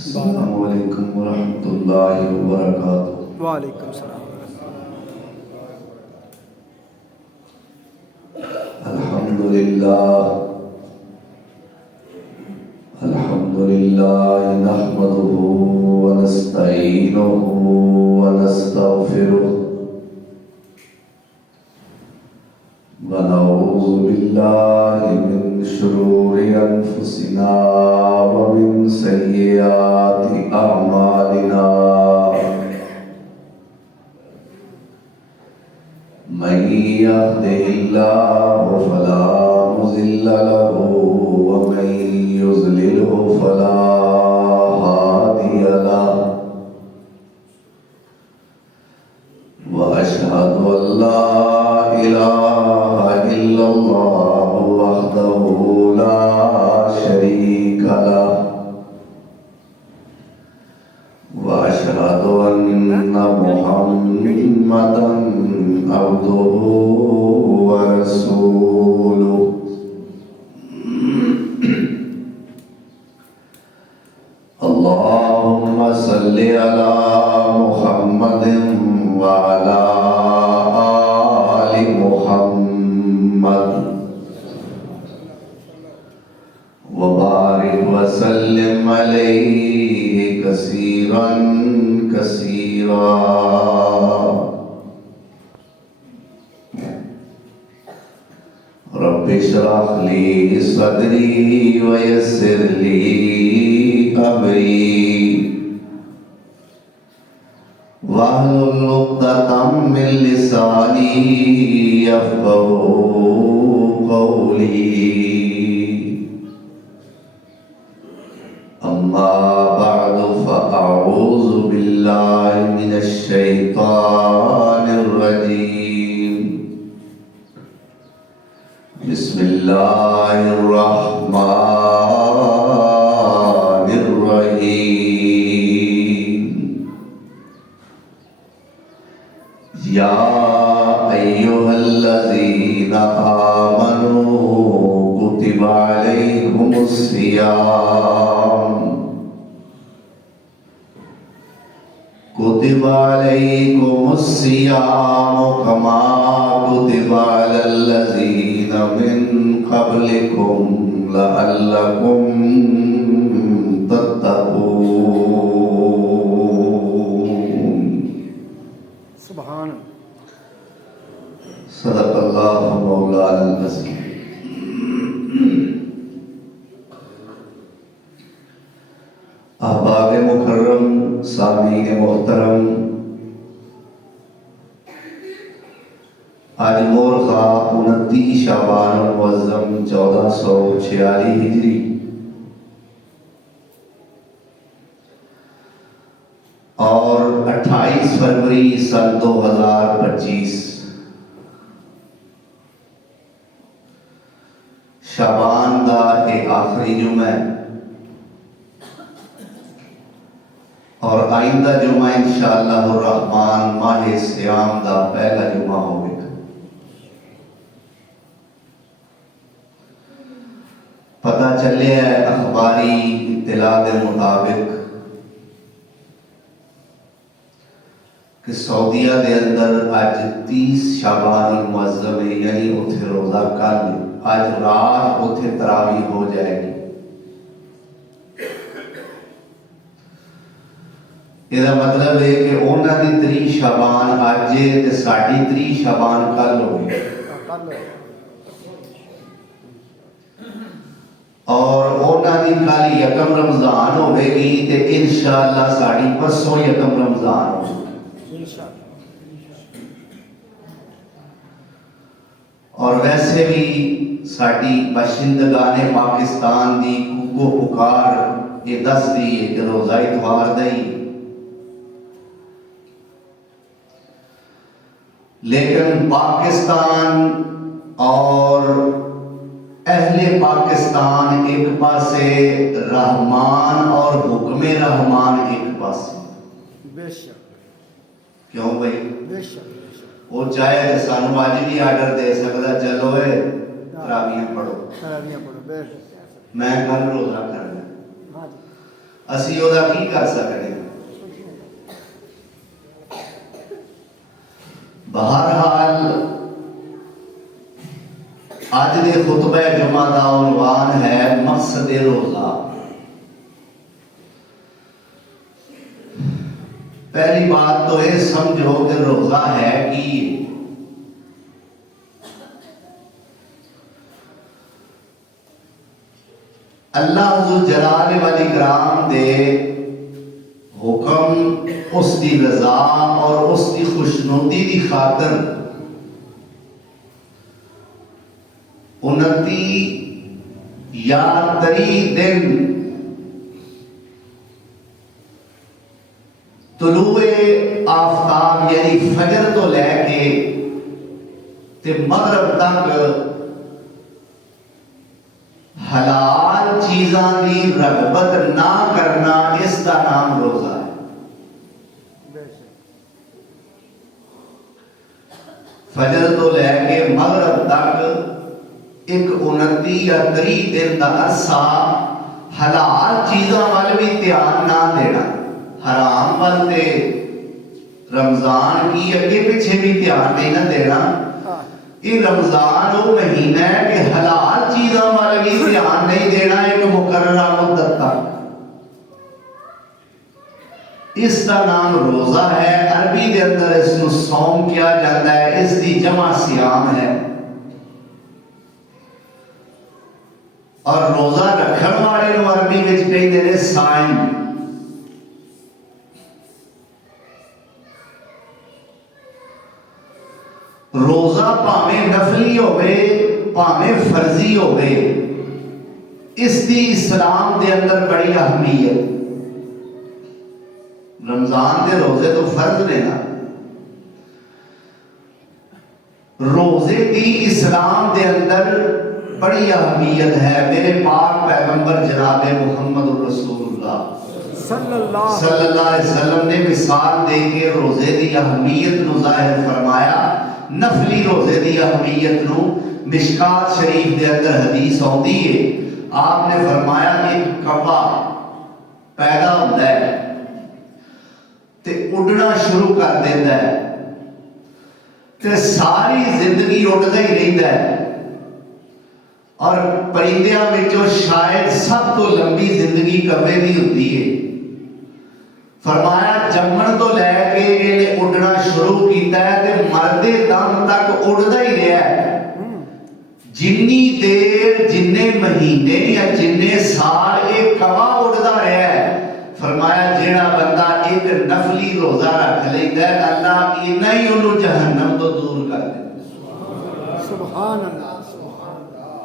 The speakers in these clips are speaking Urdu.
السلام علیکم ورحمۃ اللہ وبرکاتہ۔ وعلیکم السلام۔ الحمد للہ نحمده ونستعینه ونستغفره ونعوذ باللہ من شرور انفسنا ومن سیئات اعمالنا، من يهده الله فلا مضل له ومن يضلله فلا هادي له، وأشهد أن لا إله إلا الله وحده لا شريك له، وأشهد أن محمدا عبده ورسوله، اللهم صل على محمد وعلى آل محمد وبارك وسلم عليه كثيرا كثيرا۔ رب اشرح لي صدري ويسر لي أمري واحلل عقدة من لساني يفقهوا قولي، أما بعد فأعوذ بالله من الشيطان الرجيم، بسم الله الرحمن الرحيم۔ يا أيها الذين آمنوا كتب عليكم الصيام كما كتب على الذين من قبلكم لعلكم تتقون۔ سبحان اللہ۔ صدق اللہ مولانا العظیم۔ احباب مکرم، سامعین محترم، آج مورخہ 29 شعبان المعظم 1446 ہجری اور 28 فروری سن 2025 شعبان دا ایک آخری جمعہ اور آئندہ جمعہ انشاءاللہ الرحمن ماہ سیام دا پہلا جمعہ ہوگا۔ پتہ چلے ہے اخباری اطلاع کے مطابق کہ سعودیہ دے اندر آج 30 شعبان المعظم ہے، یعنی اتھے روزہ کل آج رات اتھے تراویح ہو جائے گی۔ یہ مطلب ہے کہ انہاں دی 30 شعبان آج تے ساڈی 30 شعبان کل ہوگی، اور انہاں دی کل یکم رمضان ہوئے گی تے انشاءاللہ ساڑی پرسوں یکم رمضان ہوگی۔ اور ویسے بھی ساڑی باشندگان پاکستان دی کوکو پکار یہ دس دی ہے کہ روزہ اتوار دئی، لیکن پاکستان اور اہل پاکستان ایک پاسے رحمان اور حکم رحمان ایک پاسے، بے شک۔ کیوں بھائی؟ بے شک۔ وہ چاہے سانو آج بھی آرڈر دے سکتا، چلو اے تراویح پڑھو، تراویح پڑھو، بے شک۔ میں کل روزہ کرنا، اسی ਉਹਦਾ ਕੀ ਕਰ ਸਕਦੇ ਹਾਂ। بہرحال آج دے خطبہ جمعہ دا عنوان ہے مقصد روزہ۔ پہلی بات تو یہ سمجھو کہ روزہ ہے کہ اللہ ذو جلال والاکرام دے حکم، اس دی رضا اور اس دی خوشنودی دی خاطر 29 یا 30 دن طلوع آفتاب یعنی فجر تو لے کے تے مغرب تک حلال چیزاں دی رغبت نہ کرنا، اس کا نام روزہ ہے۔ فجر تو لے کے مغرب تک ایک 29 یا 30 دن کا عرصہ حلال چیزاں وال بھی دھیان نہ دینا، حرام وال تے رمضان کی اگے پیچھے بھی دھیان نہیں نہ دینا۔ یہ رمضان وہ مہینہ ہے کہ حلال چیزاں وال بھی دھیان نہیں دینا ایک مقررہ مدت تک۔ اس کا نام روزہ ہے، عربی دے اندر اس کو صوم کیا جاتا ہے، اس دی جمع صیام ہے۔ اور روزہ رکھن والے نو عربی وچ کہندے نے صائم۔ روزہ پاویں نفلی ہوئے پاویں فرضی ہوئے، اس دی اسلام دے اندر بڑی اہمیت۔ رمضان دے روزے تو فرض نے نا، روزے دی اسلام دے اندر بڑی اہمیت ہے۔ میرے پاک پیغمبر جناب محمد رسول اللہ صلی اللہ علیہ وسلم نے مثال دے کے روزے دی اہمیت نو ظاہر فرمایا۔ نفلی روزے دی اہمیت نو مشکات شریف دے اندر حدیث آتی ہے، آپ نے فرمایا کہ ایک کوا پیدا ہوتا ہے تے اڑنا شروع کر دیتا ہے تے ساری زندگی اڑتا ہی رہتا ہے، اور پرندیاں وچوں شاید سب تو لمبی زندگی کوے دی ہوتی ہے۔ فرمایا جمن تو لے کے انہیں اڑنا شروع کیتا ہے تے مردے دم تک اڑتا ہی رہا ہے۔ جنی دیر، جننے مہینے یا جننے سال ایک کوا اڑتا رہا ہے، فرمایا جیڑا بندہ ایک نفلی روزہ رکھ لیتا ہے اللہ اتنا ہی انہوں جہنم تو دور کر دے۔ سبحان اللہ، سبحان اللہ۔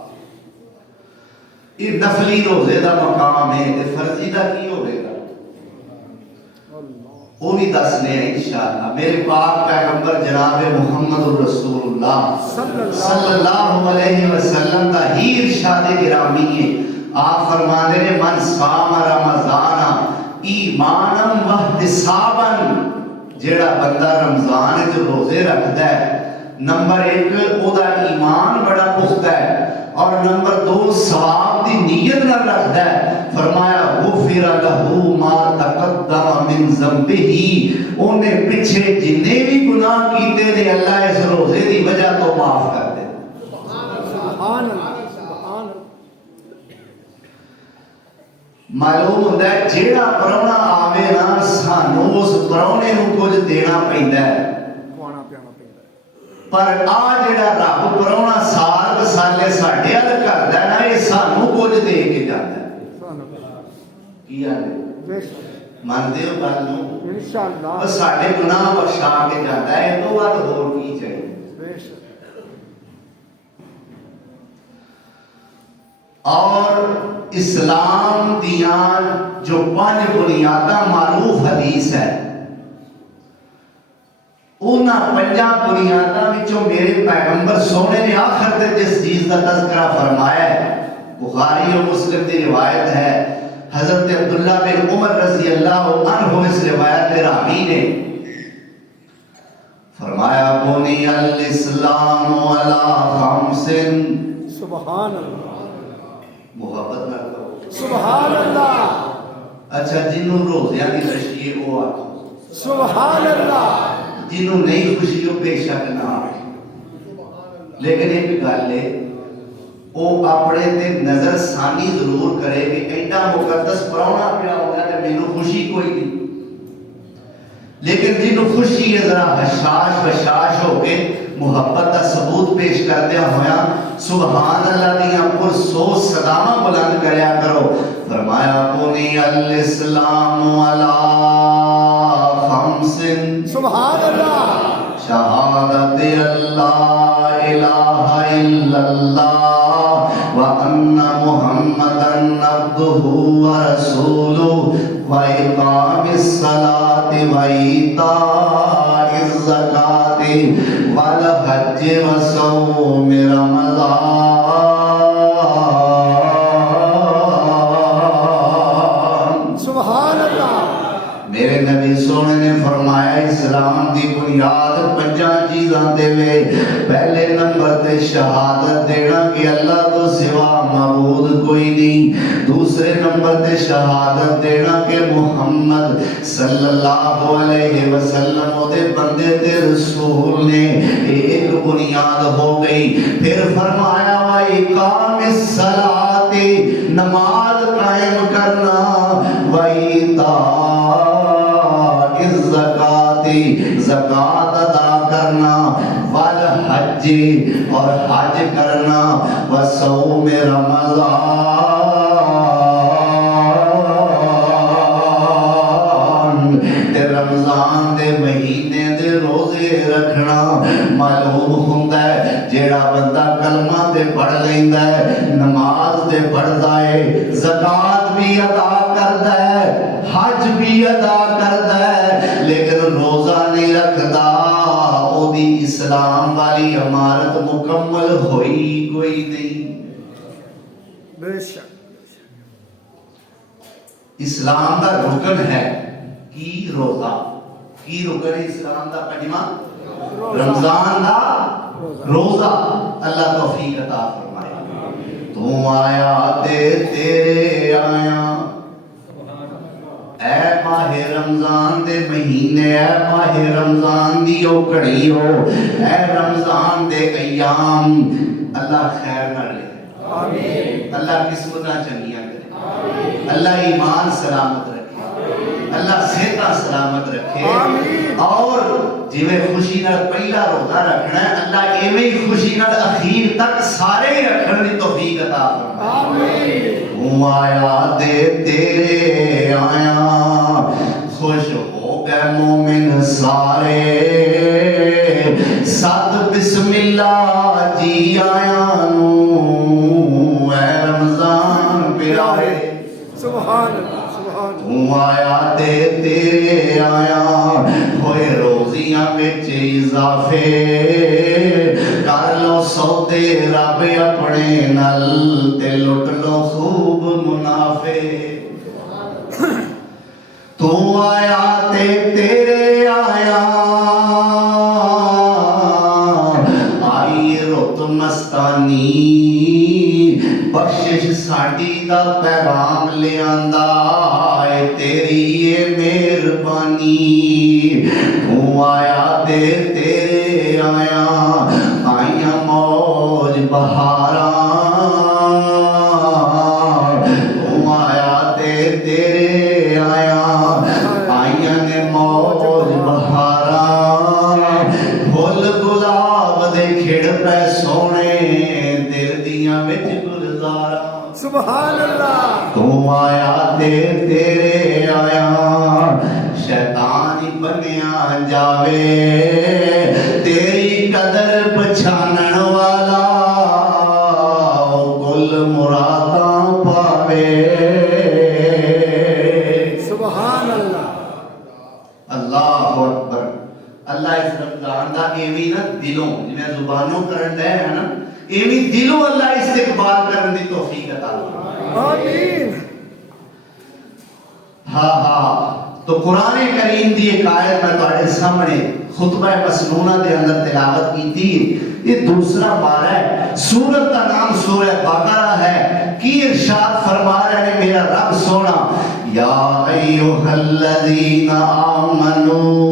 یہ نفلی روزے دا مقام ہے، تے فرضی دا کی ہوئے گا وہ بھی دسنے ہیں انشاءاللہ۔ میرے پاک پیغمبر جناب محمد رسول اللہ صلی اللہ علیہ وسلم کا ہی ارشاد گرامی ہے۔ آپ فرماتے ہیں من صام رمضان ایمانم واحتسابا، جیڑا بندہ رمضان جو روزے رکھتا ہے، نمبر 1 او دا ایمان بڑا پختہ ہے، اور نمبر 2 ثواب دی نیت نہ رکھتا ہے، فرمایا غفر لہ ما تقدم من ذنبہ، انہیں پیچھے جنے بھی گناہ کیتے نے اللہ اس روزے دی وجہ تو معاف کر دے۔ سبحان اللہ، سبحان اللہ۔ معلوم ہوتا ہے جیڑا پرونا آوے نا سانوں اس پرونے نو کچھ دینا پیندا ہے، کھوانا پیانا پیندا ہے، پر آ جیڑا رب پرونا سال بسالے ساڈے ال کردا ہے نا، یہ سانوں کچھ دے کے جاندا ہے۔ کی آنے بے شک مانتے ہو گل نو؟ انشاءاللہ بس ساڈے گناہ بخشا کے جاندا ہے، تو ود ہور کی چاہیے۔ بے شک۔ اور اسلام دیاں جو 5 بنیاداں معروف حدیث ہے، انہاں 5 بنیاداں وچوں میرے پیغمبر سونے نے آخر تے جس چیز کا تذکرہ فرمایا ہے، بخاری اور مسلم کی روایت ہے، حضرت عبداللہ بن عمر رضی اللہ عنہ اس روایت راوی نے فرمایا بنی الاسلام علی 5، سبحان اللہ، محبت نہ کرو، سبحان اللہ۔ اچھا جنوں روزیاں دی خوشی ہے وہ آکھو، سبحان اللہ جنوں نہیں خوشی وہ بے شک نہ آکھے۔ لیکن ایک گل ہے وہ اپنے تے نظر ثانی ضرور کرے کہ ایڈا مقدس پراؤنا پیا ہو گیا تے مینوں خوشی کوئی نہیں، لیکن جنوں خوشی ہے ذرا حشاش بشاش ہو کے محبت کا ثبوت پیش کردیا ہویا سبحان اللہ دیاں پرسوز صداواں بلند کریا کرو۔ فرمایا بنی الاسلام علی خمس، سبحان اللہ شہادت اللہ الہ الا اللہ وان محمدا عبدہ ورسولہ وإقام الصلاة وإيتاء الزکاة والحج وصوم رمضان۔ سبحان اللہ میرے نبی سونے نے فرمایا اسلام دی بنیاد پنجاں چیزاں دے وے۔ پہلے نمبر تے شہادت دینا کہ اللہ تو سوا معبود کوئی نہیں۔ دوسرے نمبر تے شہادت دینا کہ محمد صلی اللہ علیہ وسلم او دے بندے تے رسول نے، ایک بنیاد ہو گئی۔ پھر فرمایا وَإِقَامِ الصَّلَاةِ، نماز قائم کرنا، وَإِيتَاءِ الزَّكَاةِ، زکوٰۃ ادا کرنا، والحج، اور حج کرنا، وصوم رمضان، تے رمضان دے مہینے دے روزے رکھنا۔ معلوم ہوندا ہے جیڑا بندہ کلمہ تے پڑھ لیندا ہے، نماز تے پڑھدا ہے، زکوٰۃ بھی ادا کردا ہے، حج بھی ادا کردا ہے، لیکن روزہ نہیں رکھدا، او دی اسلام والی عمارت مکمل ہوئی کوئی نہیں۔ بے شک اسلام دا رکن ہے کی روزہ، کی رکن ہے اسلام دا پنجواں رمضان دا روزہ۔ اللہ توفیق عطا فرمائے۔ تو آیا تے تیرے آیا، اے ماہ رمضان دے مہینے، اے ماہ رمضان دی او کڑی ہو، اے رمضان دے ایام، اللہ خیر نہ لے، اللہ قسمتاں چنگیاں کرے، اللہ ایمان سلامت رکھے، اللہ صحتاں سلامت رکھے، اور جویں خوشی نال پہلا روزہ رکھنا ہے اللہ ایویں ہی خوشی نال اخیر تک سارے ہی رکھن دی توفیق عطا فرمائے۔ تو آیا دے تیرے آیا، خوش ہو گئے مومن سارے، سات بسم اللہ جی آیا نو، اے رمضان پیارے، سبحان اللہ سبحان اللہ۔ تو آیا دے تیرے آیا، ہوئے روزیاں وچ اضافے، کر لو سودے رب اپنے نال، تے لٹ لو خوب منافع۔ تو آیا تے تیرے آیا، آئی رت مستانی، بخشش ساڈی دا پیغام لے آندا، اے تیری اے مہربانی۔ تو آیا تے تیرے آیا، آئیاں موج بہاراں، تو آیا تے تیرے آیا، آئیاں نے موج بہاراں، پھول گلاب دے کھڑ پے سونے، دل دیاں وچ گلزاراں۔ سبحان اللہ تو آیا تے تیرے آیا، شیطان ہی بنیا جاوے، تیری قدر پچھانن والا، کل مراداں پاوے۔ سبحان اللہ اللہ اکبر۔ اللہ اس رمضان دا ایویں نہ دلوں جویں زبانوں کرن دے ہے نا، ایویں دلوں اللہ استقبال کرن دی توفیق عطا فرمائے۔ آمین۔ ہاں ہاں، تو قرآن کریم دی ایک آیت میں تواڈے سامنے خطبہ مسنونہ دے اندر تلاوت کی تھی. یہ دوسرا بارہ ہے. سورت کا نام سورہ بقرہ ہے. کی ارشاد فرما رہے ہیں میرا رب سونا, یا ایھا الذین آمنوا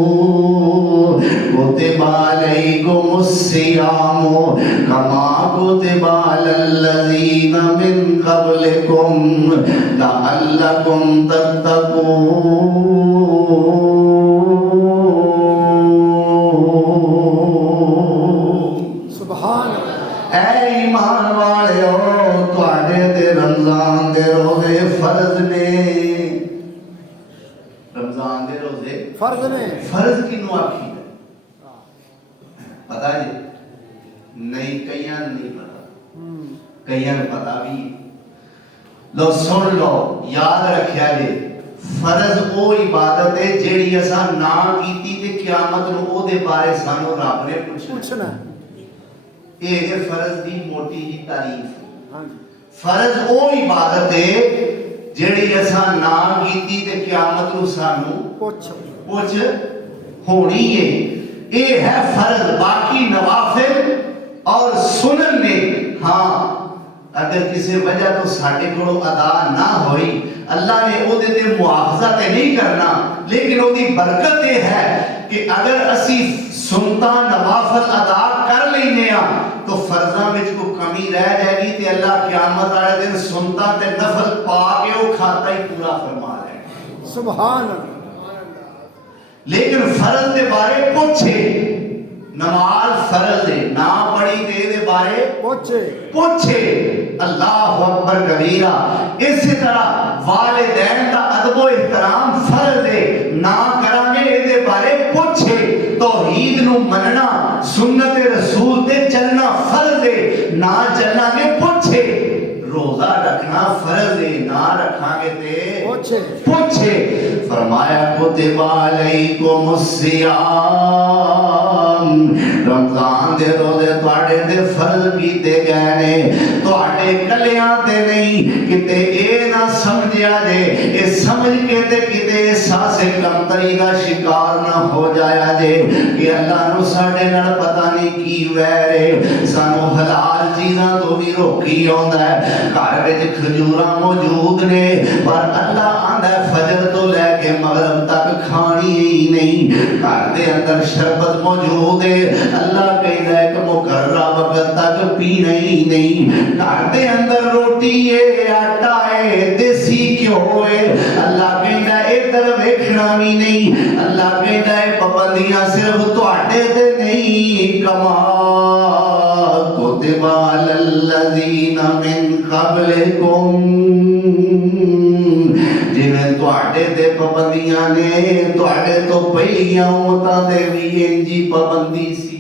کتب علیکم الصیام کما کتب علی الذین من قبلکم لعلکم تتقون. اے ایمان والےو, تواڈے تے رمضان دے روزے فرض نے. رمضان دے روزے فرض نے. فرض کینوں آکھی ہے پتہ جی نہیں, کئیاں نہیں پتہ, کئیاں پتہ بھی. لو سن لو, یاد رکھیا جے, فرض او عبادت ہے جیڑی اساں نہ کیتی تے قیامت نوں او دے بارے سانوں رب نے پوچھنا. یہ فرض دی موٹی جی تعریف. فرض او عبادت ہے جیڑی اساں نہ کیتی تے قیامت نوں سانوں پوچھ ہونی ہے. یہ ہے فرض. باقی نوافل اور سنن نے ہاں اگر کسی وجہ تو ساڈے کولوں ادا نہ ہوئی, اللہ نے او دے تے مواخذہ تے نہیں کرنا, لیکن او دی برکت یہ ہے کہ اگر اسی سنتا نوافل ادا کر لینے ہاں تو فرضاں وچ کوئی کمی رہ جائے گی تے اللہ قیامت والے دن سنتا تے نفل پا کے وہ کھاتا ہی پورا فرما رہے ہیں. سبحان اللہ. لیکن فرض دے بارے پوچھے, نماز فرض ہے, نہ پڑھی تے دے بارے پوچھے. اللہ اکبر کبیرہ. اسی طرح والدین دا ادب و احترام فرض ہے, نہ کران گے دے بارے پوچھے. توحید نو مننا, سنت رسول تے چلنا فرض ہے, نہ چلنا گے پوچھے. روزہ رکھنا فرض ہے, نہ رکھاں گے تے پوچھے. فرمایا کتب علیکم الصیام, رمضان دے روزے تواڈے تے فرض کیتے گئے نے, تواڈے کلیاں تے نہیں. کتے اے نہ سمجھیا جے, اے سمجھ کے تے کتے احساس کمتری دا شکار نہ ہو جایا جے کہ اللہ نو ساڈے نال پتہ نہیں کی ویر ہے, سانو حلال چیزاں تو بھی روکی آندا ہے. گھر وچ کھجوراں موجود نے پر اللہ آندا ہے فجر تو لے کے مغرب تک کھانی ہی نہیں. گھر دے اندر شربت موجود ہے, اللہ کہندا ہے کہ مقررہ وقت تک پینا ہی نہیں. گھر دے اندر روٹی ہے, آٹا ہے, دیسی گھیو ہے, اللہ کہندا ہے ادھر ویکھنا بھی نہیں. اللہ کہندا ہے پابندیاں صرف تواڈے تے نہیں, کما کتب علی الذین من قبلکم, جنہیں تواڈے تے پابندیاں نے, تواڈے تو پہلیاں امتاں تے بھی انجی پابندی سی.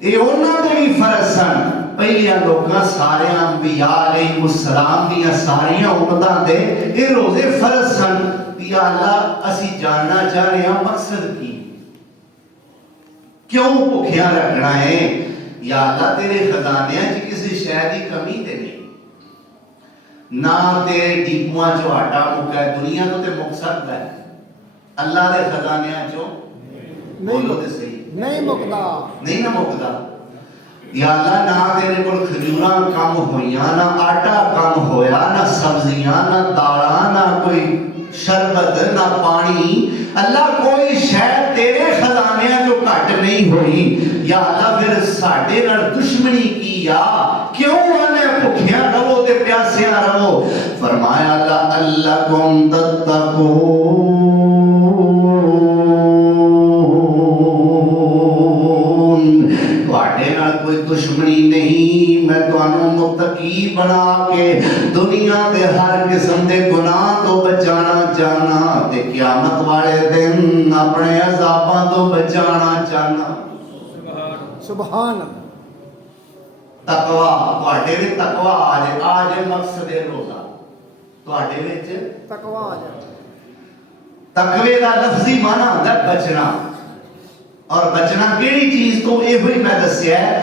یہ انہاں تے بھی فرض سن. پہلیاں لوکاں سارے انبیاء علیہ السلام دیاں ساریاں امتاں تے یہ روزے فرض سن. یا اللہ اسی جاننا چاہ رہے ہیں مقصد کی, کیوں بھکھیاں رکھنا ہے. یا اللہ تیرے خزانے چ کسی شے دی کمی تے نہیں, نہ تیرے ڈیپواں چ آٹا مکا ہے, دنیا تو تے مک سکتا ہے, اللہ دے خزانے چوں بولو تے صحیح نہیں مکدا, نہیں نہ مکدا. یا اللہ نہ تیرے کول کھجوراں کم ہویاں, نہ آٹا کم ہویا, نہ سبزیاں, نہ دالاں, نہ کوئی شربت, نہ پانی. اللہ کوئی شے تیرے خزانے جو گھٹ نہیں ہوئی. یا اللہ پھر ساڈے نال دشمنی کی, یا کیوں آنے بھکھیاں رہو تے پیاسیاں رہو. فرمایا اللہ لعلکم تتقون, تواڈے نال کوئی دشمنی نہیں, میں تانوں متقی بنا کے دنیا دے ہر قسم دے گناہ تو بچانا چاہنا تے قیامت والے دن اپنے عذاباں تو بچانا چاہنا. سبحان. تقوی تواڈے وچ تقوی آ جائے مقصد روزہ تواڈے وچ تقوی آ جائے. تقوی دا لفظی معنی ہوندا ہے بچنا, اور بچنا کیڑی چیز تو یہ ہوئی میں دسیا ہے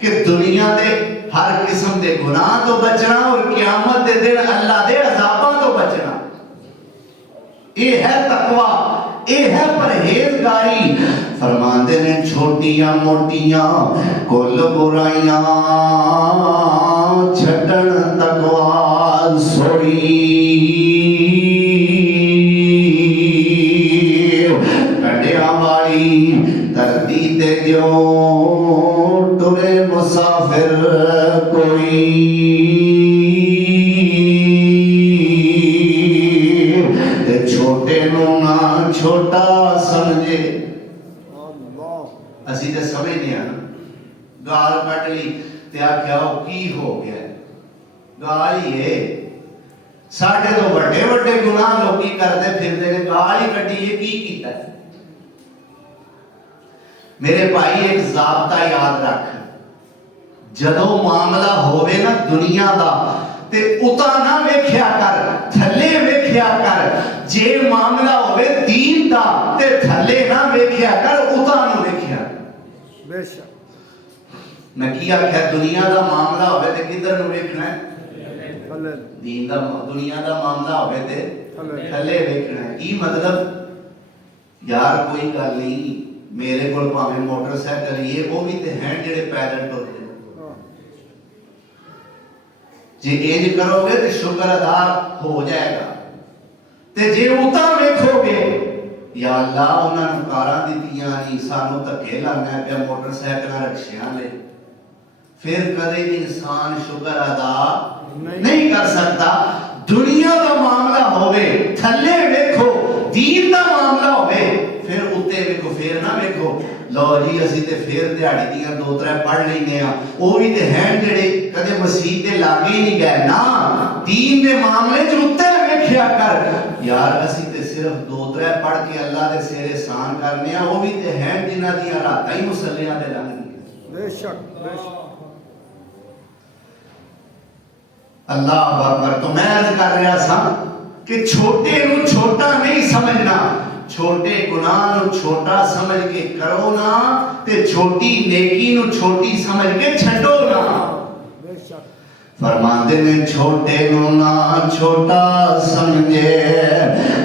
کہ دنیا دے ہر قسم دے گناہ تو بچنا اور قیامت دے دن اللہ دے عذاباں تو بچنا. یہ ہے تقوی، یہ ہے پرہیزگاری۔ فرماندے نے چھوٹیاں موٹیاں کل برائیاں چھڈن تقوی سوئی، کڈیاں والی دھرتی تے جو ٹرے مسافر کوئی، تے چھوٹے نو نہ چھوٹا سمجھے۔ اسی تے سمجھنے ہیں گال کٹ لی تے آکھیا او کی ہو گیا، گال ہی ہے۔ ساڈے تو بڑے بڑے گناہ لوکی کرتے پھردے نے، گال ہی کٹی یہ کی کیتا ہے۔ میرے بھائی ایک ضابطہ یاد رکھ، جدوں معاملہ ہووے نا دنیا دا تے اتا نہ ویکھیا کر، تھلے ویکھیا کر۔ جے معاملہ ہووے دین دا تے تھلے نہ ویکھیا کر، اتا نہ ویکھیا کر۔ بے شک میں کیا کہ دنیا دا معاملہ ہوئے تے کدھر نو ویکھنا ہے؟ تھلے، دین دا دنیا دا معاملہ ہوئے تے تھلے ویکھنا ہے۔ کی مطلب؟ یار کوئی گل نہیں، میرے کول پاویں موٹر سائیکل یہ وہ بھی تے ہیں جڑے پیدل ٹرتے ہیں۔ جے انج کرو گے تے شکر ادا ہو جائے گا، تے جے اتا ویکھو گے یا اللہ انہاں نوں کاراں دتیاں نہیں، سانوں دھکے لانا پیا موٹر سائیکلاں رکشیاں لے، پھر کدے انسان شکر ادا نہیں کر سکتا۔ دنیا دا معاملہ ہوئے تھلے ویکھو، دین دا معاملہ ہوئے پھر اتے ویکھو، پھر نہ ویکھو لو جی اسی تے پھر دیہڑی دیاں دو ترے پڑھ لینے ہاں، وہ بھی تے ہیں جڑے کدے مسیح تے لاگے ہی نہیں گئے نا۔ دین دے معاملے چ اتے ویکھیا کر، یار اسی تے صرف دو ترے پڑھ کے اللہ دے سیر احسان کرنے ہاں، وہ بھی تے ہیں جنہاں دیاں راتاں ہی مسلیاں تے لنگ گئیاں۔ بے شک بے شک۔ اللہ اکبر۔ تو میں عرض کر رہا سا کہ چھوٹے نو چھوٹا نہیں سمجھنا، چھوٹے گناہ نو چھوٹا سمجھ کے کرو نا، تے چھوٹی نیکی نو چھوٹی سمجھ کے چھڈو نا۔ بے شک فرماندے نے چھوٹے نو نہ چھوٹا سمجھے،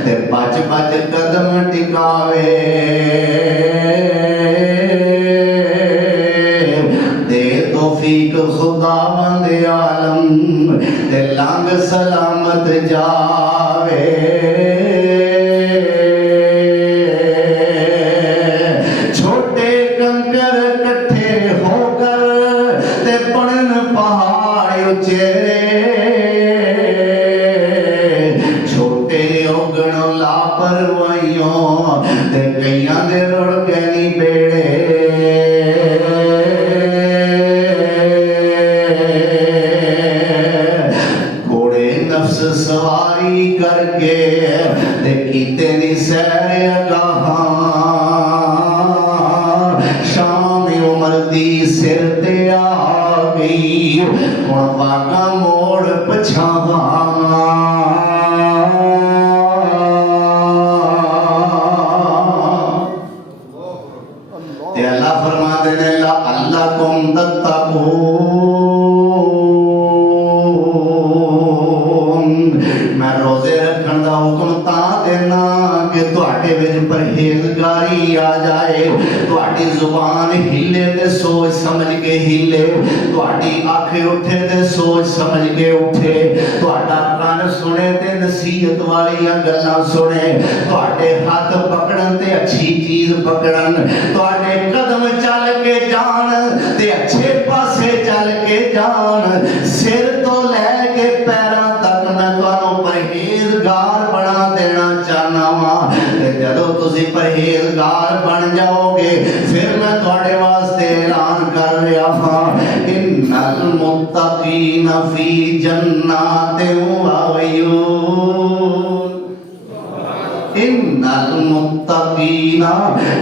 تے بچ بچ قدم ٹکاوے، دے توفیق خدا بند عالم، تے لنگ سلامت جاوے۔ چھوٹے کنکر کٹھے ہو کر تے پڑن پہاڑ اچے، چھوٹے اگن لاپرواہیوں تے کئیاں دے رڑ کے نہیں بیڑے۔ گھوڑے نفس سواری کر کے تے کیتے نہیں سیر اگاہاں، شام عمر دی سر تے آ گئی، ہن واگا موڑ پچھاواں۔ تے اللہ فرماتے ہیں لعلکم تتقون، میں روزے رکھن دا حکم تاں دینا کہ تواڈے وچ پرہیزگاری آ جائے، تواڈی زبان ہلے تے سوچ سمجھ کے ہلے، تواڈی اکھ اٹھے تے سوچ سمجھ کے اٹھے، تواڈا کان سنے تے نصیحت والیاں گلاں سنے، تواڈے ہاتھ پکڑن تے اچھی چیز پکڑن، تواڈے قدم چل کے جان تے اچھے پاسے چل کے جان، سر تو لے کے پیراں تک میں تانوں پرہیزگار بنا دینا چاہنا وا۔ جدوں تسی پرہیزگار بن جاؤ گے پھر میں تواڈے واسطے اعلان کر رہا ہاں، ان المتقین فی جنات وعیون، ان المتقین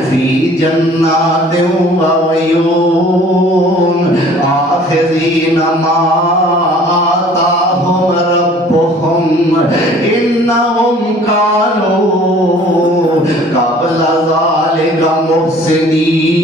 فی جنات وعیون، آخذین ما آتاہم ربہم، انہم کانوا قبل ذالک محسنین۔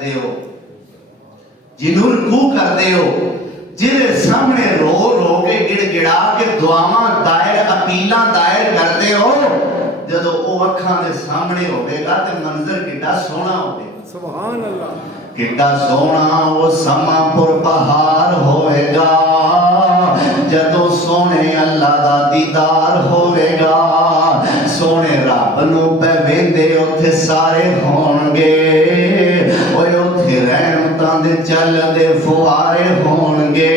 کرتے ہو، جنہوں رکوع کرتے ہو، جنہیں سامنے رو رو کے گڑ گڑا کے دعاواں دائر اپیلاں دائر کرتے ہو، جدو وہ اکھاں دے سامنے ہوئے گا تے منظر کڈا سونا ہوئے گا، سبحان اللہ، کڈا سونا وہ سما پر بہار ہوئے گا، جدو سونے اللہ دا دیدار ہوئے گا، سونے رب نو پہ ویندے اوتھے سارے ہون گے، اوے اوتھے رحمتاں دے چل دے فوارے ہون گے،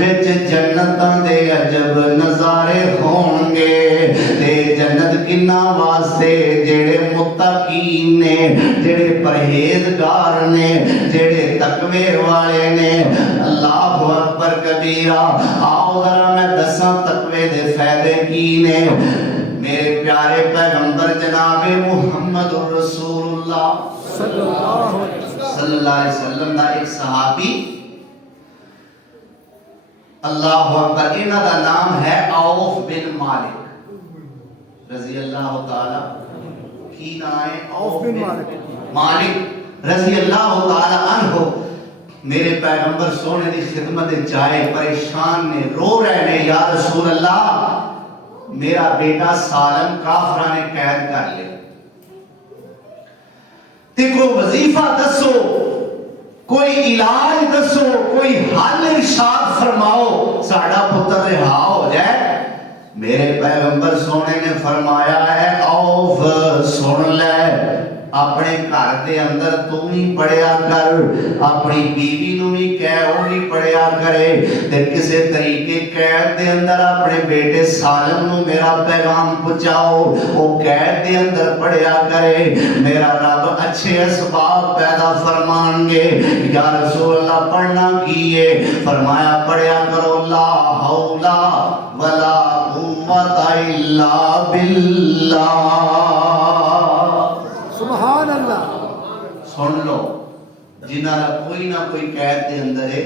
وچ جنتاں دے عجب نظارے ہون گے، تے جنت کنا واسطے جڑے متقین نے، جڑے پرہیزگار نے، جڑے تقوی والے نے، اللہ اکبر کبیرہ۔ آؤ ذرا میں دساں تقوی دے فائدے کی نے۔ میرے پیارے پیغمبر جناب محمد رسول اللہ صلی اللہ علیہ وسلم دا ایک صحابی، اللہ اکبر، انہاں دا نام ہے عوف بن مالک رضی اللہ تعالی، کی نام ہے عوف بن مالک رضی اللہ تعالی عنہ۔ میرے پیغمبر سونے دی خدمت جائے پریشان نے، رو رہے نے، یا رسول اللہ میرا بیٹا سالم کافرہ نے قید کر لے، تے کو وظیفہ دسو، کوئی علاج دسو، کوئی حل ارشاد فرماؤ، ساڑا پتر رہا ہو جائے۔ میرے پیغمبر سونے نے فرمایا ہے عوف سن لے، اپنے گھر دے اندر تو بھی پڑھیا کر، اپنی بیوی نو بھی کہہ وہ بھی پڑھیا کرے، تے کسے طریقے قید دے اندر اپنے بیٹے سالم نو میرا پیغام پہنچاؤ، وہ قید دے اندر پڑھیا کرے، میرا رب اچھے اسباب پیدا فرمان گے۔ یا رسول اللہ پڑھنا کیے؟ فرمایا پڑھیا کرو لا حول ولا قوت الا باللہ۔ سبحان اللہ، سن لو، جنہاں دا کوئی نہ کوئی قید دے اندر ہے،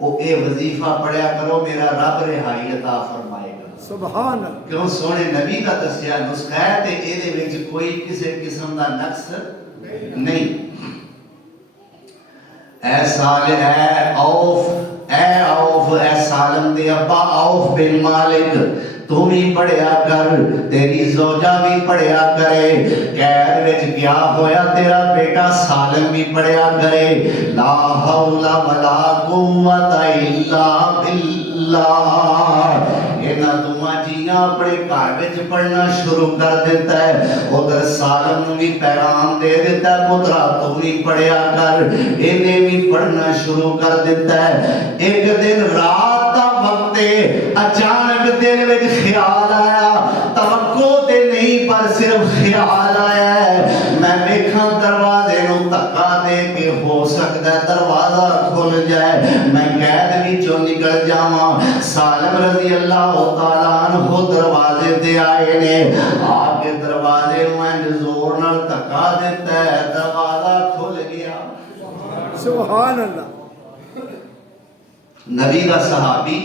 وہ اے وظیفہ پڑھیا کرو، میرا رب رہائی عطا فرمائے گا۔ سبحان اللہ، کیوں سونے نبی دا دسیا نسخہ ہے تے اے دے وچ کوئی کسی قسم دا نقص نہیں۔ اے صالح، اے عوف، اے سالم دے ابا عوف بن مالک، تو بھی پڑھیا کر، تیری زوجہ بھی پڑھیا کرے، قید وچ گیا ہویا تیرا بیٹا سالم بھی پڑھیا کرے، لا حول ولا قوت الا باللہ۔ اینا دعا جیاں اپنے گھر وچ پڑھنا شروع کر دیتا ہے، ادھر سالم نو بھی پیغام دے دیتا ہے پترا تو بھی پڑھیا کر، انہیں بھی پڑھنا شروع کر دیتا ہے۔ ایک دن رات دا وقت اچانک دل وچ خیال آیا، توقع تے نہیں پر صرف خیال آیا ہے، میں دیکھاں دروازے نو دھکا دے کے ہو سکتا ہے دروازہ کھل جائے، میں قید وچوں نکل جاواں۔ سالم رضی اللہ تعالیٰ عنہ دروازے تے آئے نے، آ کے دروازے نو زور نال دھکا دیتا ہے، دروازہ کھل گیا۔ سبحان اللہ، نبی دا صحابی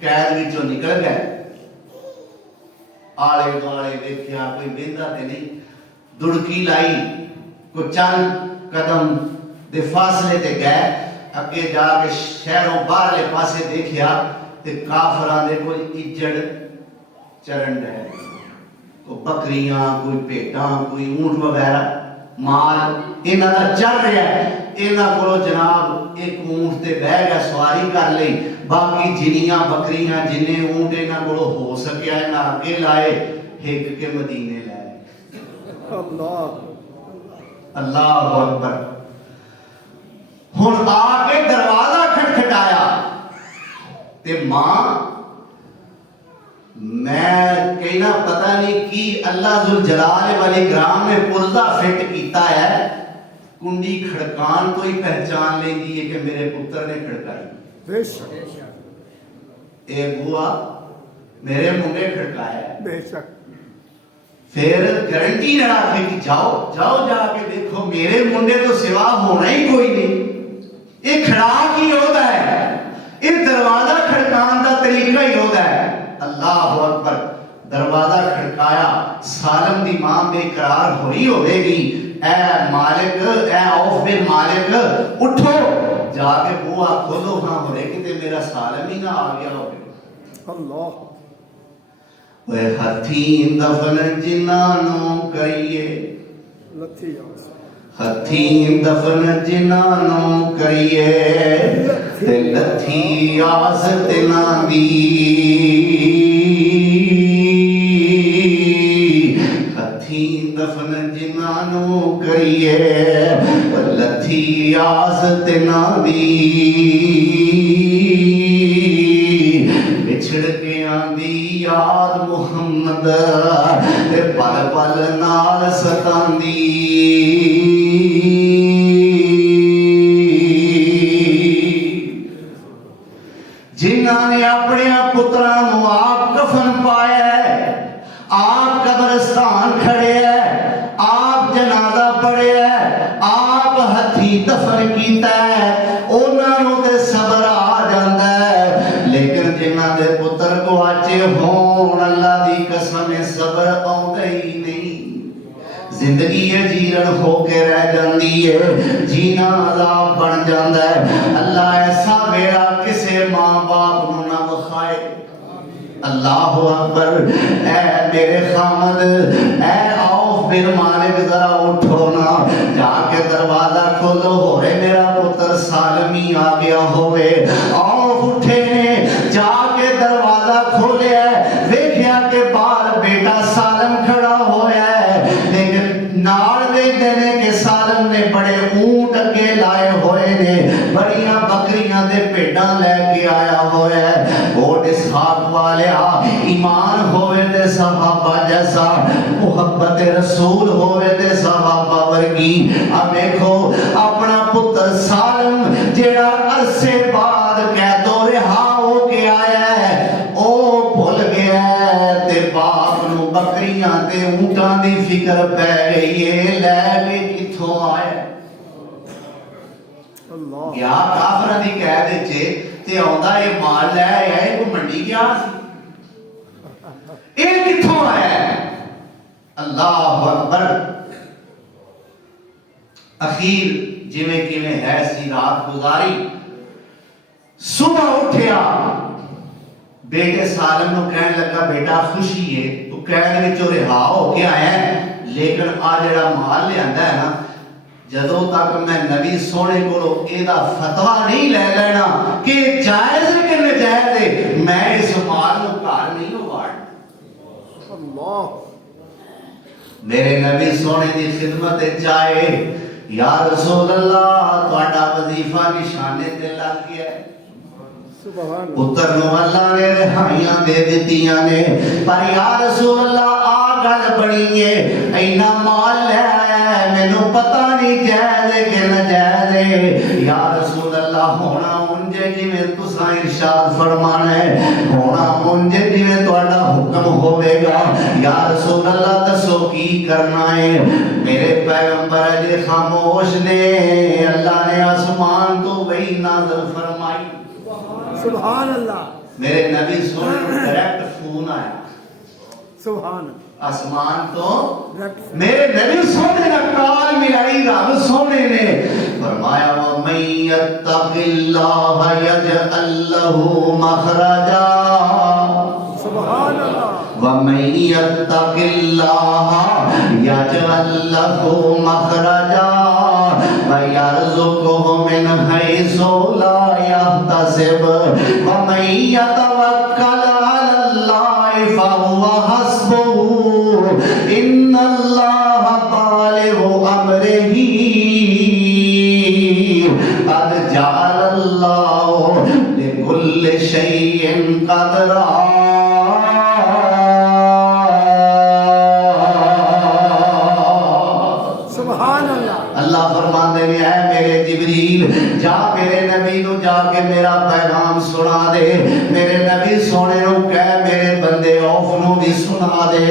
قید وچوں نکل گئے، آلے دوالے دیکھیا کوئی ویندا تے نہیں، دڑکی لائی، کوئی چند قدم دے فاصلے تے گئے، اگے جا کے شہروں باہرلے پاسے دیکھیا تے کافراں دے کوئی اجڑ چرن رہے، کوئی بکریاں، کوئی بھیڈاں، کوئی اونٹ وغیرہ مال انہاں دا چل رہا ہے۔ انہاں کو جناب ایک اونٹ تے بہ گیا، سواری کر لئی، باقی جنیاں بکریاں جنے اونٹ انہاں کو ہو سکیا انہاں اگے لائے، ہک کے مدینے لائے۔ اللہ اکبر۔ ہن آ کے دروازہ کھٹکھٹایا تے ماں، میں کہنا پتہ نہیں کی اللہ ذوالجلال والاکرام نے پردہ فٹ کیتا ہے، کنڈی کھڑکان تو ہی پہچان لیندی ہے کہ میرے پتر نے کھڑکائی، بے شک، اے بوا میرے منڈے کھڑکایا ہے، بے شک، پھر گارنٹی نہ رکھے کہ جاؤ جا کے دیکھو میرے منڈے تو سوا ہونا ہی کوئی نہیں، یہ کھڑا کی ہوتا ہے، یہ دروازہ کھڑکان دا طریقہ ہی ہوتا ہے۔ اللہ اکبر۔ دروازہ کھڑکایا سالم دی ماں بے قرار ہوئی ہوئے گی اے مالک اے عوف بن مالک اٹھو جا کے بوا کھولو ہاں ہو رہے کہ میرا سالم ہی نہ آ گیا ہوگا اللہ وہ ہتھیں دفن جنانوں کریے لتھی آس ہتھیں دفن جنانوں کریے تے لتھی آس تنان دی ہتھیں دفن جنانوں کریے لتھی آس تنان دی بچھڑ کے آندی یاد محمد تے پل پل نال ستاندی جنہاں نے اپنے پتراں نو آپ کفن پایا ہے آپ قبرستان کھڑے ہے آپ جنازہ پڑھے ہے آپ ہتھی دفن کیتا ہے انہاں نو تے صبر آ جاندا ہے لیکن جنہاں دے پتر گواچے ہون اللہ دی قسم صبر آوندا ہی نہیں زندگی جیرن ہو کے رہ جاندی ہے جینا عذاب بن جاندا ہے اللہ ایسا ویڑا کسے ماں باپ نو نہ بخائے اللہ اکبر اے میرے خامد اے عوف بن مالک ذرا اٹھو نا جا کے دروازہ کھولو ہوئے میرا پتر سالمی آ گیا ہوئے عوف اٹھے نے جا کے دروازہ کھولے ہے دیکھیا کہ باہر بیٹا سالم کھڑا ہویا ہے لیکن نال دینے کے سالم نے بڑے اونٹ اگے لائے ہوئے نے بڑیاں بکریاں دے پیڈاں لے کے آیا ہویا ہے گوٹ اسحاق والیا ایمان ہوئے تے صحابہ جیسا محبت رسول ہوئے تے صحابہ ورگی اب دیکھو اپنا پتر سالم جیڑا عرصے بعد قیدوں رہا ہو کے آیا ہے او بھول گیا ہے تے باپ نو بکریاں تے اونٹاں دی فکر پہ گئی ہے لے کے کتھوں آئے اللہ یا کافرہ دی قید وچ تے آندا یہ مال لے آیا ہے کوئی منڈی گیا سی یہ کتھوں آیا ہے اللہ اکبر اخیر جویں کیویں ہے سی رات گزاری صبح اٹھیا بیٹے سالم نو کہنے لگا بیٹا خوشی ہے تو قید وچوں رہا ہو کے آیا ہے لیکن آ جڑا مال لے آندا ہے نا جدوں تک میں نبی سونے کولوں ایدا فتوی نہیں لے لینا کہ جائز ہے کہ ناجائز ہے میں اس مال نو گھر نہیں واڑنا اللہ میرے نبی سونے دی خدمت چاہے یا رسول اللہ تہاڈا وظیفہ نشانے تے لگ گیا ہے سبحان پتر نو اللہ نے رہائیاں دے دیتیاں نے پر یا رسول اللہ آ گل بڑی ہے اینا مال لے آیا ہے مینوں پتہ نہیں جائز ہے کہ ناجائز ہے یا رسول اللہ ہونا منجے جویں تساں ارشاد فرمانا ہے ہونا منجے جویں تہاڈا حکم ہوے گا یا رسول اللہ دسو کی کرنا ہے میرے پیغمبر اجے خاموش نے اللہ نے آسمان تو وہی نازل فرمائی سبحان اللہ میرے نبی سونے کو ڈائریکٹ فون آیا سبحان آسمان تو اللہ میرے نبی سونے کا کال ملائی رب سونے نے فرمایا وَمَن يَتَّقِ اللَّهَ يَجْعَل لَّهُ مَخْرَجًا سبحان اللہ وَمَن يَتَّقِ اللَّهَ يَجْعَل لَّهُ مَخْرَجًا وَيَرْزُقْهُ مِنْ حَيْثُ لَا يَحْتَسِبُ وَمَن يَتَوَكَّلْ عَلَى اللَّهِ فَهُوَ حَسْبُهُ إِنَّ اللَّهَ بَالِغُ أَمْرِهِ قَدْ جَعَلَ اللَّهُ لِكُلِّ شَيْءٍ قَدْرًا اللہ فرماندے نے اے میرے جبریل جا میرے نبی نو جا کے میرا پیغام سنا دے میرے نبی سونے نو کہہ میرے بندے عوف نو بھی سنا دے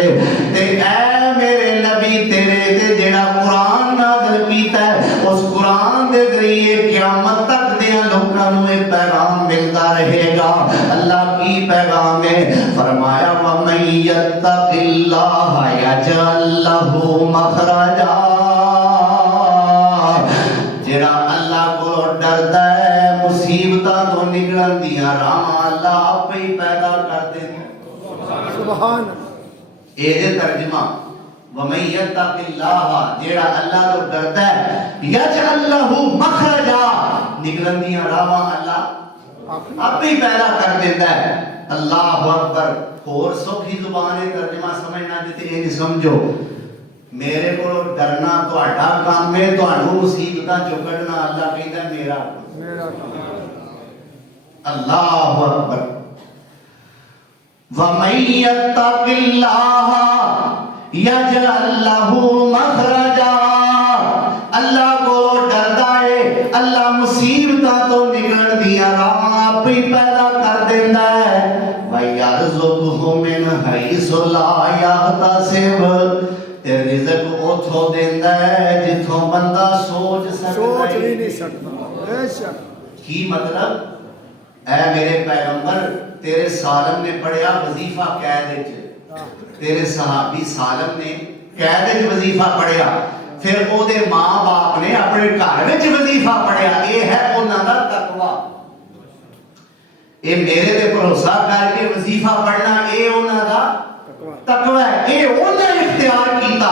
تے اے میرے نبی تیرے تے جڑا قرآن نازل کیتا ہے اس قرآن دے ذریعے قیامت تک دے لوکاں نو یہ پیغام ملتا رہے گا اللہ کی کی پیغام ہے؟ فرمایا وَمَن يَتَّقِ اللَّهَ يَجْعَل لَّهُ مَخْرَجًا، جڑا اللہ کو ڈردا ہے مصیبتاں تو نکلن دیاں راہ اللہ آپ ہی پیدا کر دیندا۔ سبحان اے ترجمہ وَمَن يَتَّقِ اللَّهَ، جڑا اللہ تو ڈردا ہے يَجْعَل لَّهُ مَخْرَجًا، نکلن دیاں راہ اللہ آپ ہی پیدا کر دیتا ہے۔ اللہ اکبر۔ اور سوکھی زبان ہے ترجمہ سمجھنا دیتے ہیں کہ سمجھو میرے کو ڈرنا تو اٹھا کام میں تو انہوں مصیبتاں چکڑنا اللہ کہتا ہے میرا اللہ اکبر۔ وَمَن يَتَّقِ اللَّهَ يَجْعَل لَّهُ مَخْرَجًا، اللہ کو ڈردا ہے اللہ مصیبتاں تو نکلن دیا راہ آپ ہی پیدا کر دیتا ہے۔ وَيَرْزُقْهُ مِنْ حَيْثُ لَا يَحْتَسِبُ، تے رزق اتھوں دیندا ہے جتھوں بندہ سوچ سوچ بھی ہے۔ نہیں سکتا۔ بے شک کی مطلب؟ اے میرے پیغمبر تیرے سالم نے پڑھیا وظیفہ قید وچ، تیرے صحابی سالم نے قید وچ وظیفہ پڑھیا، پھر او دے ماں باپ نے اپنے گھر وچ وظیفہ پڑھیا، یہ ہے انہاں دا تقوی۔ اے میرے تے بھروسہ کر کے وظیفہ پڑھنا اے انہاں دا تقوی ہے، اے انہاں اختیار کیتا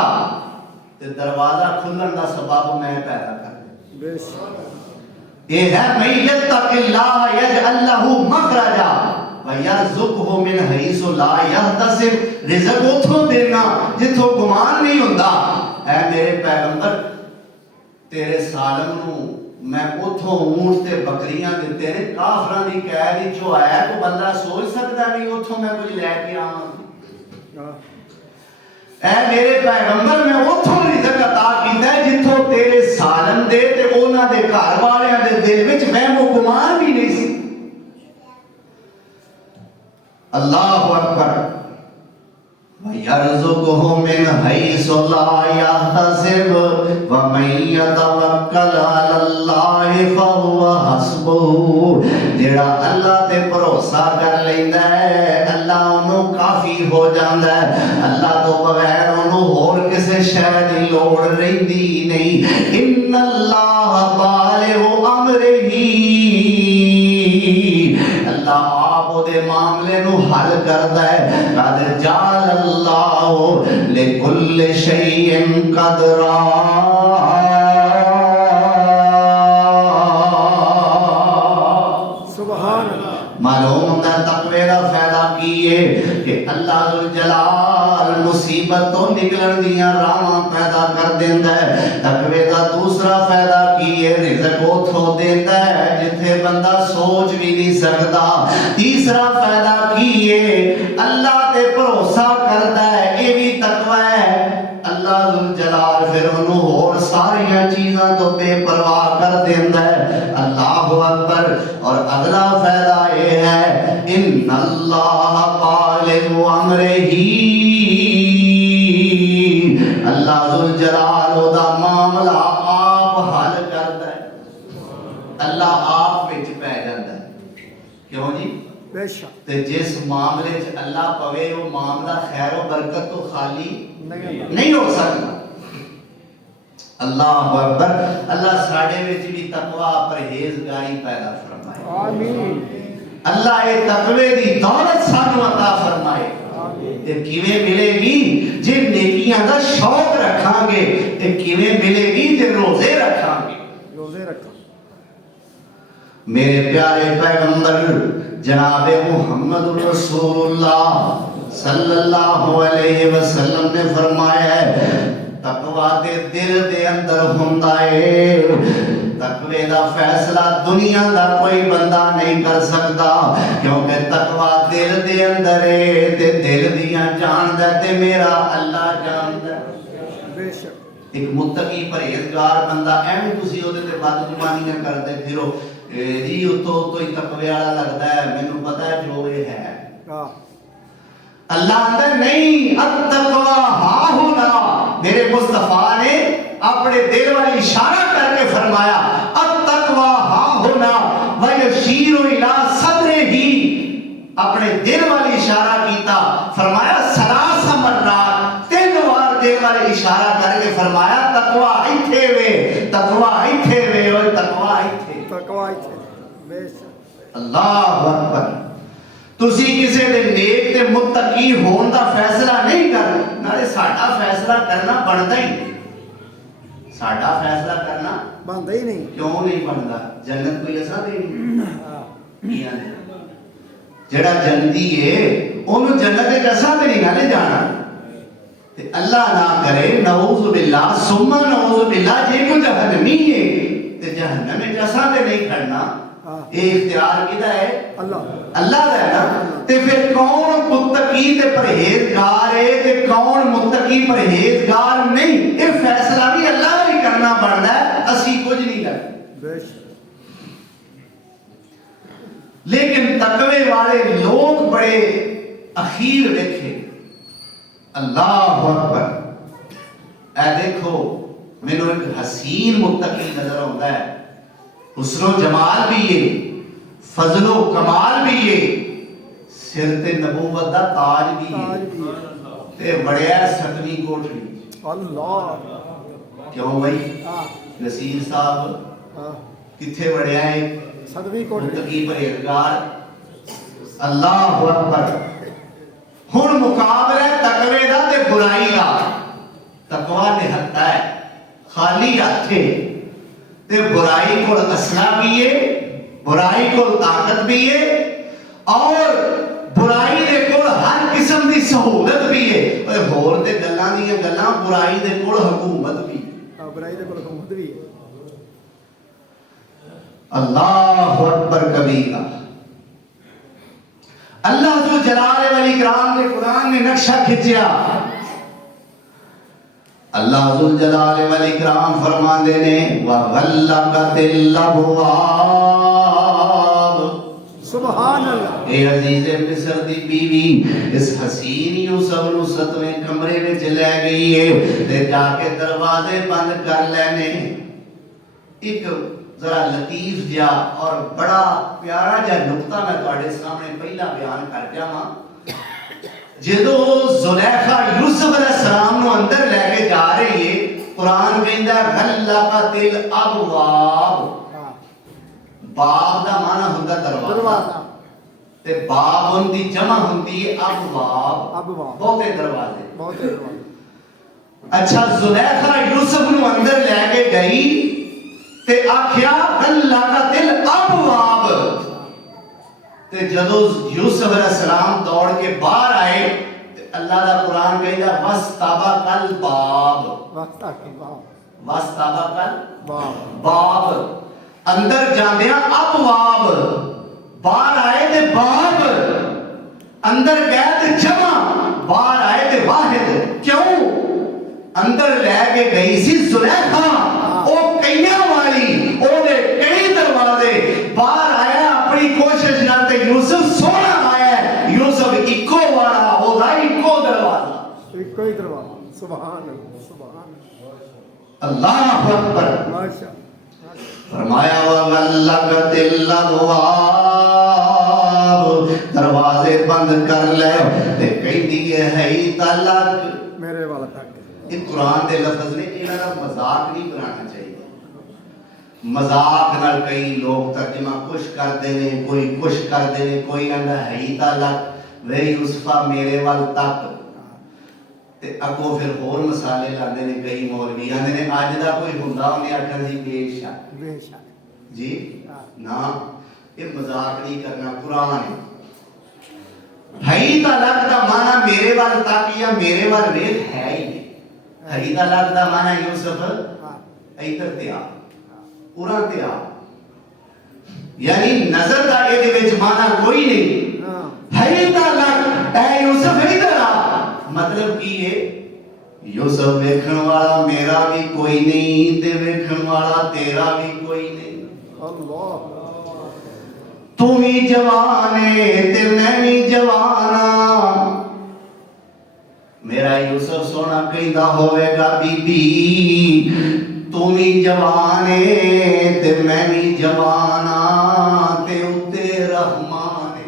تے دروازہ کھلن دا سبب میں پیدا کر دیا۔ بے شک یہ ہے مَن يَتَّقِ اللَّهَ يَجْعَل لَّهُ مَخْرَجًا وَيَرْزُقْهُ مِنْ حَيْثُ لَا يَحْتَسِبُ، رزق اتھوں دینا جتھوں گمان نہیں ہوندا۔ اے میرے پیغمبر تیرے سالم نو میں اتھوں اونٹ تے بکریاں دتے نے کافراں دی قید وچوں آیا، کوئی بندہ سوچ سکدا نہیں اتھوں میں کچھ لے کے آواں؟ اے میرے پیغمبر میں اتھوں رزق عطا کیتا ہے جتھوں تیرے سالم دے تے انہاں دے گھر والیاں دے دل وچ وہم و گمان بھی نہیں سی۔ اللہ اکبر۔ وَيَرْزُقْهُ مِنْ حَيْثُ لَا يَحْتَسِبُ وَمَن يَتَوَكَّلْ عَلَى اللَّهِ فَهُوَ حَسْبُهُ، جڑا اللہ تے بھروسہ کر لیندا ہے اللہ انہوں کافی ہو جاندا ہے، اللہ تو بغیر انہوں اور کسے شے دی لوڑ رہندی نہیں۔ ان اللہ بالغ امرہ، اللہ آپ دے معاملے نو حل کردا ہے۔ قد جعل اللہ لکل شیء قدرا، سبحان اللہ۔ معلوم ہوتا ہے تقوی دا فائدہ کیے کہ اللہ ذوالجلال مصیبت تو نکلن دیاں راہاں پیدا کر دیندا ہے۔ تقوی دا دوسرا فائدہ کیے رزق اتھوں دیندا ہے جتھے بندہ سوچ بھی نہیں سکدا۔ تیسرا فائدہ کیے اللہ تے بھروسہ کردا ہے، یہ بھی تقوی ہے۔ اللہ ذوالجلال پھر انہوں اور ساریاں چیزاں تو بے پرواہ کر دیندا ہے۔ اللہ اکبر۔ اور اگلا فائدہ یہ ہے ان اللہ بالغ امرہ، اللہ ذوالجلال دا معاملہ آپ حل کردا ہے، اللہ آپ وچ پہ جاندا ہے۔ کیوں جی؟ بے شک تے جس معاملے چ اللہ پوے وہ معاملہ خیر و برکت تو خالی نہیں ہو سکتا۔ اللہ اکبر۔ اللہ ساڑے وچ بھی تقوی پرہیزگاری پیدا فرمائے۔ آمین۔ اللہ اے تقوی دی دولت سانو عطا فرمائے۔ تے کیویں ملے گی جے نیکیاں دا شوق رکھاں گے، تے کیویں ملے گی جے روزے رکھاں گے۔ روزے رکھا۔ میرے پیارے پیغمبر جناب محمد رسول اللہ صلی اللہ علیہ وسلم نے فرمایا ہے تقوی دے دل دے اندر ہوندا ہے۔ تقوی دا فیصلہ دنیا دا کوئی بندہ نہیں کر سکتا، کیونکہ تقوی دل دے اندر ہے تے دل دیاں جاندا تے میرا اللہ جاندا ہے۔ بے شک ایک متقی پرہیزگار بندہ ایویں تسی اودے تے بدگمانی نہ کردے پھرو جی اتو ہی تقوی والا لگدا ہے، مینوں پتہ ہے جو یہ ہے۔ اللہ اندر نہیں، التقوی ہاں ہونا۔ میرے مصطفیٰ نے اپنے دل والی اشارہ کر کے فرمایا التقوی ہاں ہونا ویشیر الی صدرہ، اپنے دل والی اشارہ کیتا فرمایا سلاس مرات 3 بار دل والے اشارہ کر کے فرمایا تقوی ایتھے وے تقوی ایتھے وے اور تقوی ایتھے تقوی ایتھے بے شک اللہ اکبر تسی کسے دے نیک تے متقی ہون دا فیصلہ نہیں کر نالے ساڈا فیصلہ کرنا بندا ہی نہیں ساڈا فیصلہ کرنا بندا ہی نہیں کیوں نہیں بندا جنت کوئی اساں دینی جڑا جنتی ہے انہوں جنت کے اساں تے نہیں گل جانا تے اللہ نہ کرے نعوذ باللہ ثم نعوذ باللہ جے کو جہنمی ہے تے جہنم وچ اساں تے نہیں کھڑنا یہ اختیار کیدا ہے اللہ اللہ دا ہے نا تے پھر کون متقی تے پرہیزگار ہے تے کون متقی پرہیزگار نہیں یہ فیصلہ بھی اللہ نے کرنا بندا ہے اسی کچھ نہیں کرتے بے شک لیکن تقوی والے لوگ بڑے اخیر دیکھے اللہ اکبر اے دیکھو مینوں ایک حسین متقی نظر آتا ہے حسن و جمال بھی ہے فضل و کمال بھی ہے سر تے نبوت دا تاج بھی ہے تے بڑیا 7ویں کوٹھی اللہ کیوں بھائی نصیر صاحب کتھے بڑیا ہے 7ویں کوٹھی متقی پرہیزگار اللہ اکبر ہن مقابلہ تقوی دا تے برائی دا تقوی نہتا ہے خالی ہتھے تے برائی کو اسلحہ بھی ہے برائی کو طاقت بھی ہے اور برائی دے کول ہر قسم دی سہولت بھی ہے اور ہور تے گلاں دی گلاں برائی دے کول حکومت بھی برائی دے کول حکومت بھی اللہ اکبر کبیرہ اللہ ذو جلال والاکرام نے قرآن نے نقشہ کھچیا اللہ ذو جلال والاکرام فرماندے نے وَغَلَّقَتِ الْأَبْوَابُ سبحان اللہ اے عزیز مصر دی بیوی اس حسین یوسف نو 7ویں کمرے وچ لے گئی ہے تے جا کے دروازے بند کر لینے ایک ذرا لطیف جا اور بڑا پیارا جا نقطہ میں تواڈے سامنے پہلا بیان کر جاواں جدو زلیخا یوسف علیہ السلام نو اندر لے کے جا رہی ہے قرآن کہندا غلقت الابواب باب دا معنی ہوندا دروازہ تے باب ان دی جمع ہوندی ہے ابواب بہتے دروازے اچھا زلیخا یوسف نو اندر لے کے گئی تے آکھیا غلقت الابواب تے جدو یوسف علیہ السلام دوڑ کے باہر آئے تے اللہ دا قرآن کہندا وَاسْتَبَقَ الْبَابُ وَاسْتَبَقَ الْبَابُ اندر جاندیاں ابواب باہر آئے تے باب اندر گئے تے جمع باہر آئے تے واحد کیوں اندر لے کے گئی سی زلیخا او کئیاں والی او دے کئی دروازے باہر آیا اپنی کوشش نہ تے یوسف سونا آیا یوسف اکو والا او دا اکو دروازہ ایک کوئی دروازہ سبحان اللہ اکبر ماشاء فرمایا وَغَلَّقَتِ الْأَبْوَابُ دروازے بند کر لے تے کہندی ہے طلاق میرے والا تک یہ قرآن دے لفظ نے انہاں دا مذاق نہیں بنانا چاہیے مذاق نال کئی لوگ ترجمہ کچھ کرتے ہیں کوئی کچھ کرتے ہیں کوئی کہندا ہے طلاق وے یوسفا میرے وال تک تے اگوں پھر اور مسالے لاندے نے کئی مولوی آندے نے اج دا کوئی ہوندا اونے آکھن جی بے شک جی نا یہ مذاق نہیں کرنا قرآن ہے طلاق دا معنی میرے وال تک یا میرے وال ویکھ ہے ہی نہیں ہے طلاق دا معنی یوسف ادھر تے آ پورا تے آ یعنی نظر دا اے دے وچ معنی کوئی نہیں ہے طلاق اے یوسف ادھر آ مطلب کی ہے یوسف ویکھن والا میرا بھی کوئی نہیں تے ویکھن والا تیرا بھی کوئی نہیں اللہ تو بھی جوان ہے تے میں بھی جوانا میرا یوسف سونا کہندا ہوے گا بی بی تو بھی جوان ہے تے میں بھی جوانا تے اتے رحمان ہے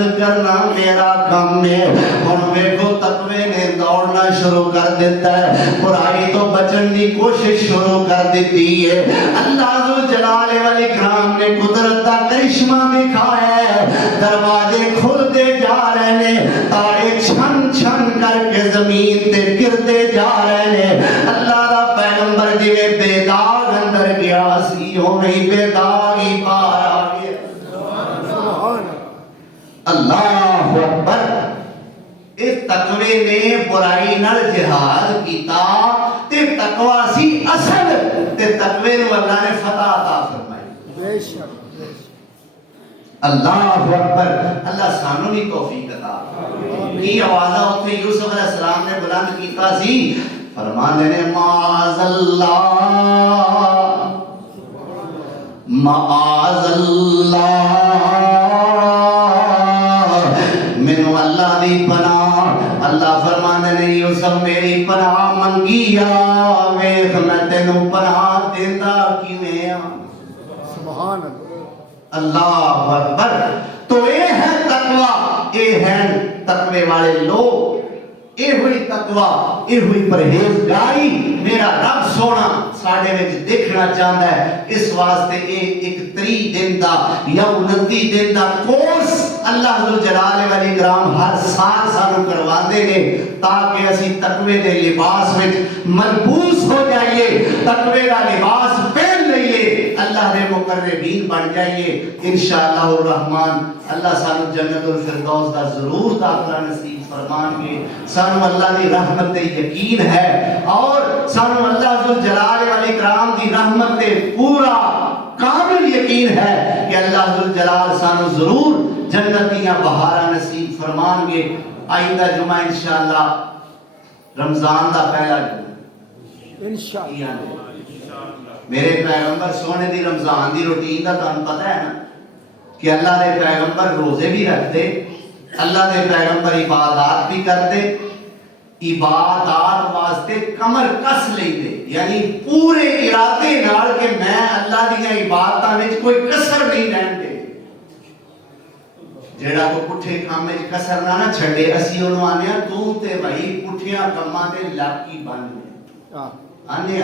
حاصل کرنا میرا کام ہے. ہن ویکھو تقوی نے دوڑنا شروع کر دیتا ہے, برائی تو بچن کی کوشش شروع کر دیتی ہے. اللہ ذوالجلال والاکرام نے قدرت کا کرشمہ دکھایا ہے, دروازے کھلتے جا رہے ہیں, تارے چھن چھن کر کے زمین تے گرتے جا رہے ہیں. اللہ دا پیغمبر جویں بے داغ اندر گیا سی اوویں ہی بے داغ ہی باہر آ گیا. سبحان اللہ اکبر. اس تقوی نے برائی نال جہاد کیتا تے تقوی سی اصل تے تقوی نو اللہ نے فتح عطا فرمائی. بے شک اللہ اکبر. اللہ سانو بھی توفیق عطا کی. آوازہ اتنے یوسف علیہ السلام نے بلند کیتا سی, فرماندے نے معاذ اللہ معاذ اللہ, مینوں اللہ دی پناہ. اللہ فرماندے نے یوسف میری پناہ منگی آ, ویکھ میں تینوں پناہ دیندا کیویں آ. سبحان اللہ اکبر. تو اے ہے تقوی, اے ہیں تقوی والے لوگ, اے ہوئی تقوی, اے ہوئی پرہیزگاری میرا رب سونا ساڈے وچ دیکھنا چاہندا ہے. اس واسطے اے ایک 30 دن دا یا 29 دن دا کورس اللہ ذوالجلال والاکرام ہر سال سانو کرواندے نے, تاکہ اسی تقوی دے لباس وچ ملبوس ہو جائیے, تقوی دا لباس پہن لئیے, اللہ دے مقربین بن جائیے انشاءاللہ الرحمن. اللہ سانو جنت الفردوس دا ضرور داخلہ نصیب فرمان گے. سانو اللہ دی رحمت تے یقین ہے, اور سانو اللہ ذوالجلال والاکرام دی رحمت تے پورا کامل یقین ہے کہ اللہ ذوالجلال سانو ضرور جنت دیاں بہاراں نصیب فرمان گے. آئندہ جمعہ انشاءاللہ رمضان دا پہلا جمعہ انشاءاللہ. میرے پیغمبر سونے دی رمضان دی روٹین دا تانوں پتہ ہے نا کہ اللہ دے پیغمبر روزے بھی رکھتے, اللہ دے پیغمبر عبادات بھی کرتے, عبادات واسطے کمر کس لیندے, یعنی پورے ارادے نال کہ میں اللہ دیاں عبادتاں وچ کوئی کسر نہیں رہن دے. جیڑا کو پٹھے کام وچ کسر نہ چھڈے, اسی اونوں آنے تو تے بھائی پٹھیاں کماں تے لاکی بن گئے. آنے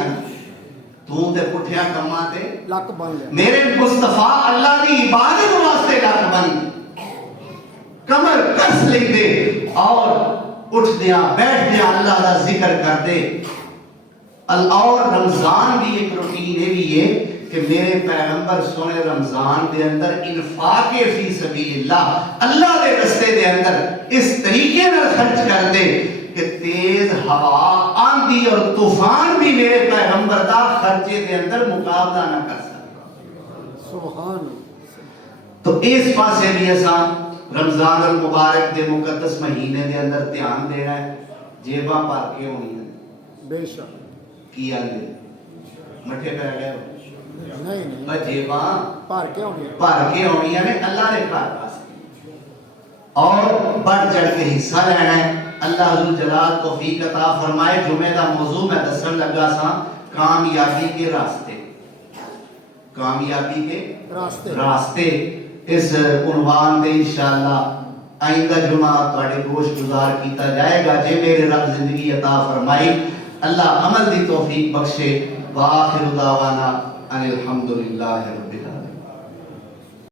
تو تے پٹھیاں کماں تے لک بن لیا. میرے مصطفیٰ اللہ دی عبادت واسطے لک بن کمر کس لیندے اور اٹھ دیاں بیٹھ دیاں اللہ دا ذکر کر دے. اور رمضان بھی ایک روٹین ہے بھی ہے کہ میرے پیغمبر سونے رمضان دے اندر انفاق فی سبیل اللہ, اللہ دے رستے دے اندر اس طریقے نال خرچ کر دے کہ تیز ہوا آندھی اور طوفان بھی میرے پیغمبر دا خرچے دے اندر مقابلہ نہ کر سکتا. سبحان. تو اس پاسے بھی ایسا رمضان المبارک دے مقدس مہینے دے اندر دھیان دینا ہے. جیباں بھر کے ہونی ہیں. بے شک. کی آندے مٹھے پہ گئے ہو نہیں جیباں بھر کے ہونی ہیں اللہ نے گھر پاس, اور بڑھ چڑھ کے حصہ لینا ہے. اللہ ذوالجلال توفیق عطا فرمائے. جمعہ دا موضوع میں دسن لگا سا کامیابی کے راستے, کامیابی کے راستے. اس عنوان دے انشاءاللہ آئندہ جمعہ تواڈے گوش گزار کیتا جائے گا جے میرے رب زندگی عطا فرمائی. اللہ عمل دی توفیق بخشے. وآخر دعوانا ان الحمدللہ رب العالمین.